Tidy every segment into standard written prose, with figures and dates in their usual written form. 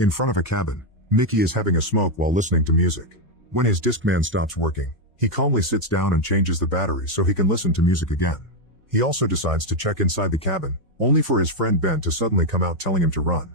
In front of a cabin, Mickey is having a smoke while listening to music. When his Discman stops working, he calmly sits down and changes the batteries so he can listen to music again. He also decides to check inside the cabin, only for his friend Ben to suddenly come out telling him to run.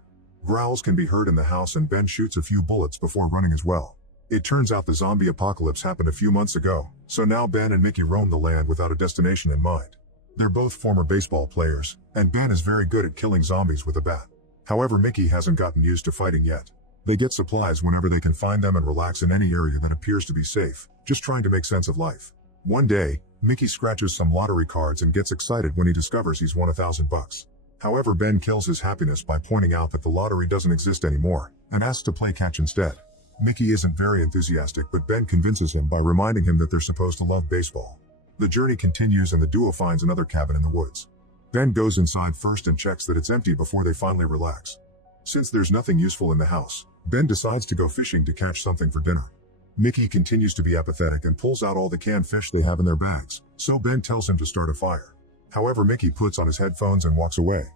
Growls can be heard in the house and Ben shoots a few bullets before running as well. It turns out the zombie apocalypse happened a few months ago, so now Ben and Mickey roam the land without a destination in mind. They're both former baseball players, and Ben is very good at killing zombies with a bat. However, Mickey hasn't gotten used to fighting yet. They get supplies whenever they can find them and relax in any area that appears to be safe, just trying to make sense of life. One day, Mickey scratches some lottery cards and gets excited when he discovers he's won $1,000. However, Ben kills his happiness by pointing out that the lottery doesn't exist anymore, and asks to play catch instead. Mickey isn't very enthusiastic, but Ben convinces him by reminding him that they're supposed to love baseball. The journey continues and the duo finds another cabin in the woods. Ben goes inside first and checks that it's empty before they finally relax. Since there's nothing useful in the house, Ben decides to go fishing to catch something for dinner. Mickey continues to be apathetic and pulls out all the canned fish they have in their bags, so Ben tells him to start a fire. However, Mickey puts on his headphones and walks away.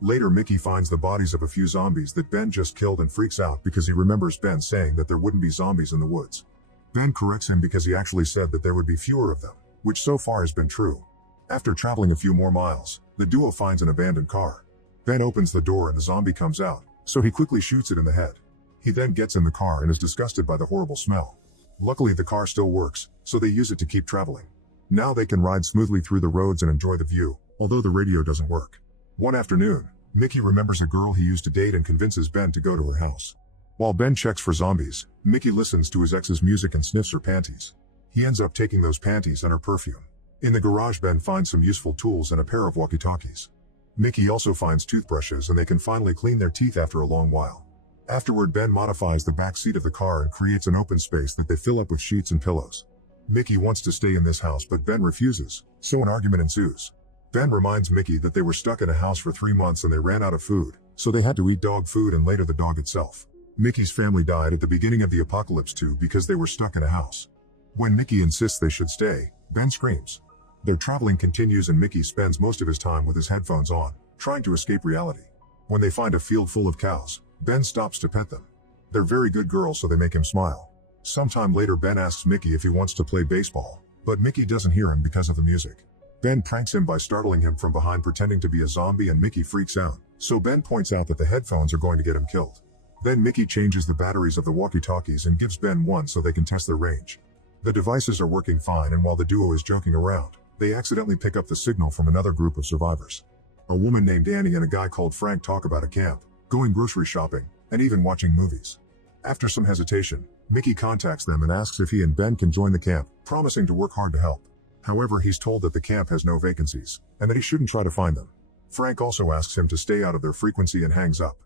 Later, Mickey finds the bodies of a few zombies that Ben just killed and freaks out because he remembers Ben saying that there wouldn't be zombies in the woods. Ben corrects him because he actually said that there would be fewer of them, which so far has been true. After traveling a few more miles, the duo finds an abandoned car. Ben opens the door and the zombie comes out, so he quickly shoots it in the head. He then gets in the car and is disgusted by the horrible smell. Luckily, the car still works, so they use it to keep traveling. Now they can ride smoothly through the roads and enjoy the view, although the radio doesn't work. One afternoon, Mickey remembers a girl he used to date and convinces Ben to go to her house. While Ben checks for zombies, Mickey listens to his ex's music and sniffs her panties. He ends up taking those panties and her perfume. In the garage, Ben finds some useful tools and a pair of walkie-talkies. Mickey also finds toothbrushes and they can finally clean their teeth after a long while. Afterward, Ben modifies the back seat of the car and creates an open space that they fill up with sheets and pillows. Mickey wants to stay in this house, but Ben refuses, so an argument ensues. Ben reminds Mickey that they were stuck in a house for 3 months and they ran out of food, so they had to eat dog food and later the dog itself. Mickey's family died at the beginning of the apocalypse too because they were stuck in a house. When Mickey insists they should stay, Ben screams. Their traveling continues and Mickey spends most of his time with his headphones on, trying to escape reality. When they find a field full of cows, Ben stops to pet them. They're very good girls, so they make him smile. Sometime later, Ben asks Mickey if he wants to play baseball, but Mickey doesn't hear him because of the music. Ben pranks him by startling him from behind pretending to be a zombie and Mickey freaks out, so Ben points out that the headphones are going to get him killed. Then Mickey changes the batteries of the walkie-talkies and gives Ben one so they can test their range. The devices are working fine, and while the duo is joking around, they accidentally pick up the signal from another group of survivors. A woman named Annie and a guy called Frank talk about a camp, going grocery shopping, and even watching movies. After some hesitation, Mickey contacts them and asks if he and Ben can join the camp, promising to work hard to help. However, he's told that the camp has no vacancies, and that he shouldn't try to find them. Frank also asks him to stay out of their frequency and hangs up.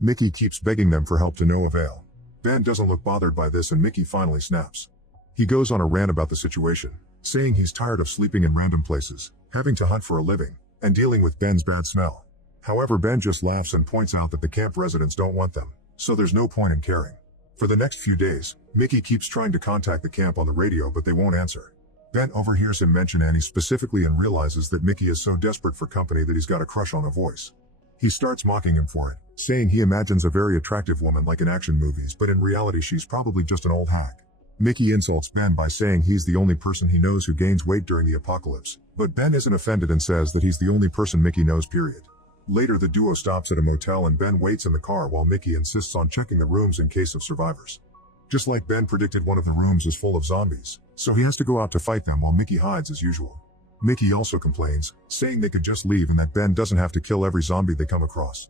Mickey keeps begging them for help to no avail. Ben doesn't look bothered by this and Mickey finally snaps. He goes on a rant about the situation, saying he's tired of sleeping in random places, having to hunt for a living, and dealing with Ben's bad smell. However, Ben just laughs and points out that the camp residents don't want them, so there's no point in caring. For the next few days, Mickey keeps trying to contact the camp on the radio, but they won't answer. Ben overhears him mention Annie specifically and realizes that Mickey is so desperate for company that he's got a crush on her voice. He starts mocking him for it, saying he imagines a very attractive woman like in action movies, but in reality she's probably just an old hack. Mickey insults Ben by saying he's the only person he knows who gains weight during the apocalypse, but Ben isn't offended and says that he's the only person Mickey knows, period. Later, the duo stops at a motel and Ben waits in the car while Mickey insists on checking the rooms in case of survivors. Just like Ben predicted, one of the rooms is full of zombies, so he has to go out to fight them while Mickey hides as usual. Mickey also complains, saying they could just leave and that Ben doesn't have to kill every zombie they come across.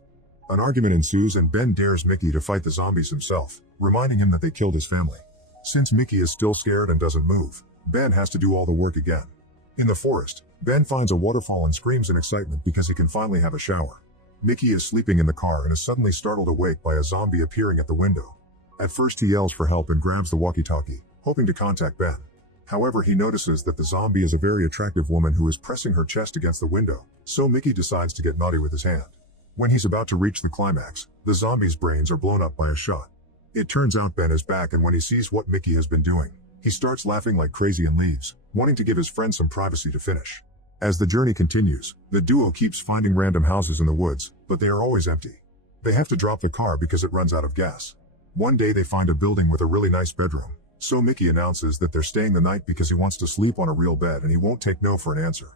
An argument ensues and Ben dares Mickey to fight the zombies himself, reminding him that they killed his family. Since Mickey is still scared and doesn't move, Ben has to do all the work again. In the forest, Ben finds a waterfall and screams in excitement because he can finally have a shower. Mickey is sleeping in the car and is suddenly startled awake by a zombie appearing at the window. At first he yells for help and grabs the walkie-talkie, hoping to contact Ben. However, he notices that the zombie is a very attractive woman who is pressing her chest against the window, so Mickey decides to get naughty with his hand. When he's about to reach the climax, the zombie's brains are blown up by a shot. It turns out Ben is back, and when he sees what Mickey has been doing, he starts laughing like crazy and leaves, wanting to give his friend some privacy to finish. As the journey continues, the duo keeps finding random houses in the woods, but they are always empty. They have to drop the car because it runs out of gas. One day they find a building with a really nice bedroom, so Mickey announces that they're staying the night because he wants to sleep on a real bed and he won't take no for an answer.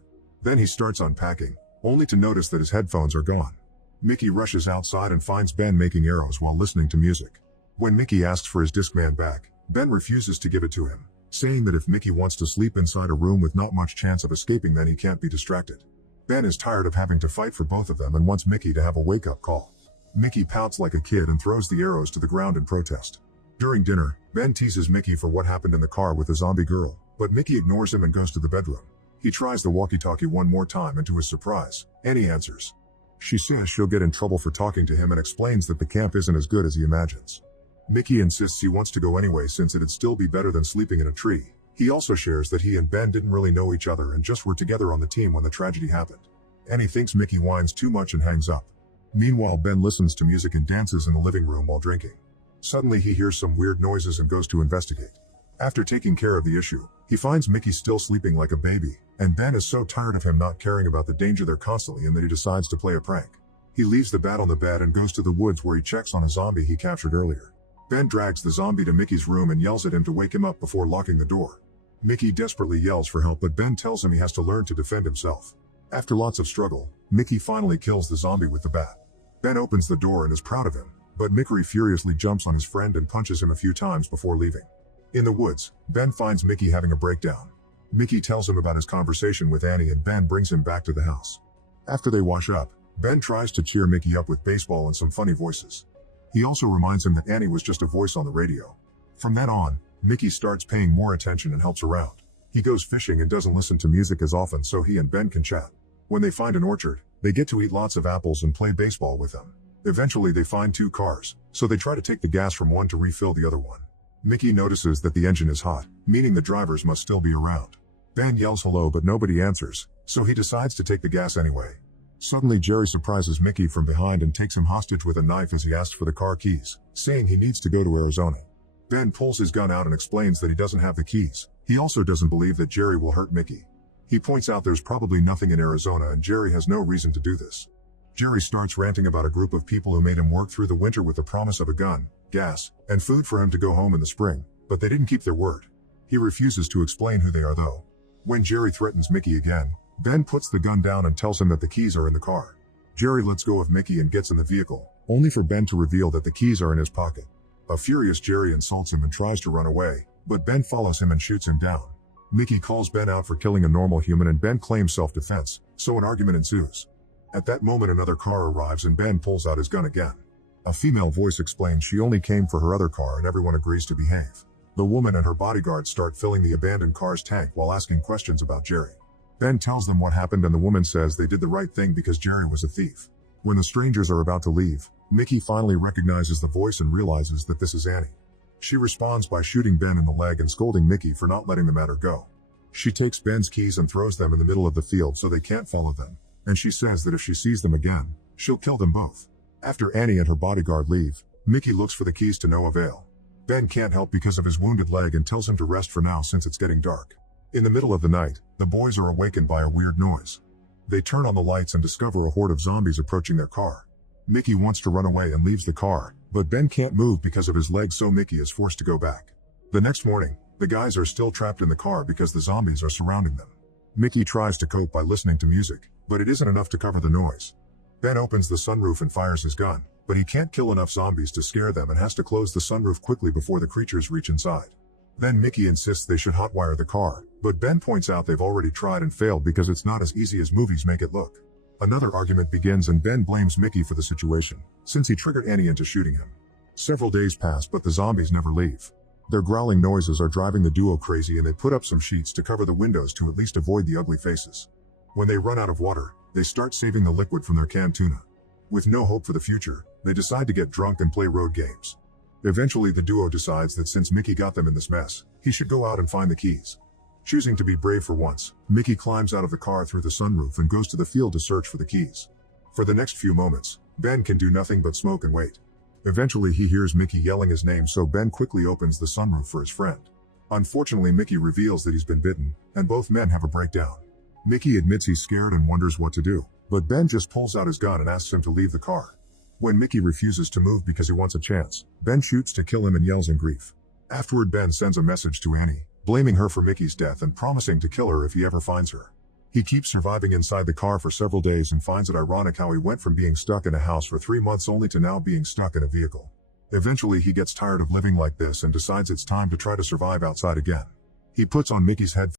Then he starts unpacking, only to notice that his headphones are gone. Mickey rushes outside and finds Ben making arrows while listening to music. When Mickey asks for his Discman back, Ben refuses to give it to him, saying that if Mickey wants to sleep inside a room with not much chance of escaping, then he can't be distracted. Ben is tired of having to fight for both of them and wants Mickey to have a wake-up call. Mickey pouts like a kid and throws the arrows to the ground in protest. During dinner, Ben teases Mickey for what happened in the car with the zombie girl, but Mickey ignores him and goes to the bedroom. He tries the walkie-talkie one more time and to his surprise, Annie answers. She says she'll get in trouble for talking to him and explains that the camp isn't as good as he imagines. Mickey insists he wants to go anyway since it'd still be better than sleeping in a tree. He also shares that he and Ben didn't really know each other and just were together on the team when the tragedy happened. Annie thinks Mickey whines too much and hangs up. Meanwhile, Ben listens to music and dances in the living room while drinking. Suddenly he hears some weird noises and goes to investigate. After taking care of the issue, he finds Mickey still sleeping like a baby, and Ben is so tired of him not caring about the danger they're constantly in that he decides to play a prank. He leaves the bat on the bed and goes to the woods where he checks on a zombie he captured earlier. Ben drags the zombie to Mickey's room and yells at him to wake him up before locking the door. Mickey desperately yells for help, but Ben tells him he has to learn to defend himself. After lots of struggle, Mickey finally kills the zombie with the bat. Ben opens the door and is proud of him, but Mickey furiously jumps on his friend and punches him a few times before leaving. In the woods, Ben finds Mickey having a breakdown. Mickey tells him about his conversation with Annie and Ben brings him back to the house. After they wash up, Ben tries to cheer Mickey up with baseball and some funny voices. He also reminds him that Annie was just a voice on the radio. From then on, Mickey starts paying more attention and helps around. He goes fishing and doesn't listen to music as often so he and Ben can chat. When they find an orchard, they get to eat lots of apples and play baseball with them. Eventually they find two cars, so they try to take the gas from one to refill the other one. Mickey notices that the engine is hot, meaning the drivers must still be around. Ben yells hello but nobody answers, so he decides to take the gas anyway. Suddenly Jerry surprises Mickey from behind and takes him hostage with a knife as he asks for the car keys, saying he needs to go to Arizona. Ben pulls his gun out and explains that he doesn't have the keys. He also doesn't believe that Jerry will hurt Mickey. He points out there's probably nothing in Arizona and Jerry has no reason to do this. Jerry starts ranting about a group of people who made him work through the winter with the promise of a gun, gas, and food for him to go home in the spring, but they didn't keep their word. He refuses to explain who they are though. When Jerry threatens Mickey again, Ben puts the gun down and tells him that the keys are in the car. Jerry lets go of Mickey and gets in the vehicle, only for Ben to reveal that the keys are in his pocket. A furious Jerry insults him and tries to run away, but Ben follows him and shoots him down. Mickey calls Ben out for killing a normal human and Ben claims self-defense, so an argument ensues. At that moment another car arrives and Ben pulls out his gun again. A female voice explains she only came for her other car and everyone agrees to behave. The woman and her bodyguards start filling the abandoned car's tank while asking questions about Jerry. Ben tells them what happened and the woman says they did the right thing because Jerry was a thief. When the strangers are about to leave, Mickey finally recognizes the voice and realizes that this is Annie. She responds by shooting Ben in the leg and scolding Mickey for not letting the matter go. She takes Ben's keys and throws them in the middle of the field so they can't follow them, and she says that if she sees them again, she'll kill them both. After Annie and her bodyguard leave, Mickey looks for the keys to no avail. Ben can't help because of his wounded leg and tells him to rest for now since it's getting dark. In the middle of the night, the boys are awakened by a weird noise. They turn on the lights and discover a horde of zombies approaching their car. Mickey wants to run away and leaves the car, but Ben can't move because of his leg, so Mickey is forced to go back. The next morning, the guys are still trapped in the car because the zombies are surrounding them. Mickey tries to cope by listening to music, but it isn't enough to cover the noise. Ben opens the sunroof and fires his gun, but he can't kill enough zombies to scare them and has to close the sunroof quickly before the creatures reach inside. Then Mickey insists they should hotwire the car, but Ben points out they've already tried and failed because it's not as easy as movies make it look. Another argument begins and Ben blames Mickey for the situation, since he triggered Annie into shooting him. Several days pass but the zombies never leave. Their growling noises are driving the duo crazy and they put up some sheets to cover the windows to at least avoid the ugly faces. When they run out of water, they start saving the liquid from their canned tuna. With no hope for the future, they decide to get drunk and play road games. Eventually the duo decides that since Mickey got them in this mess, he should go out and find the keys. Choosing to be brave for once, Mickey climbs out of the car through the sunroof and goes to the field to search for the keys. For the next few moments, Ben can do nothing but smoke and wait. Eventually he hears Mickey yelling his name, so Ben quickly opens the sunroof for his friend. Unfortunately Mickey reveals that he's been bitten, and both men have a breakdown. Mickey admits he's scared and wonders what to do, but Ben just pulls out his gun and asks him to leave the car. When Mickey refuses to move because he wants a chance, Ben shoots to kill him and yells in grief. Afterward, Ben sends a message to Annie, blaming her for Mickey's death and promising to kill her if he ever finds her. He keeps surviving inside the car for several days and finds it ironic how he went from being stuck in a house for 3 months only to now being stuck in a vehicle. Eventually he gets tired of living like this and decides it's time to try to survive outside again. He puts on Mickey's headphones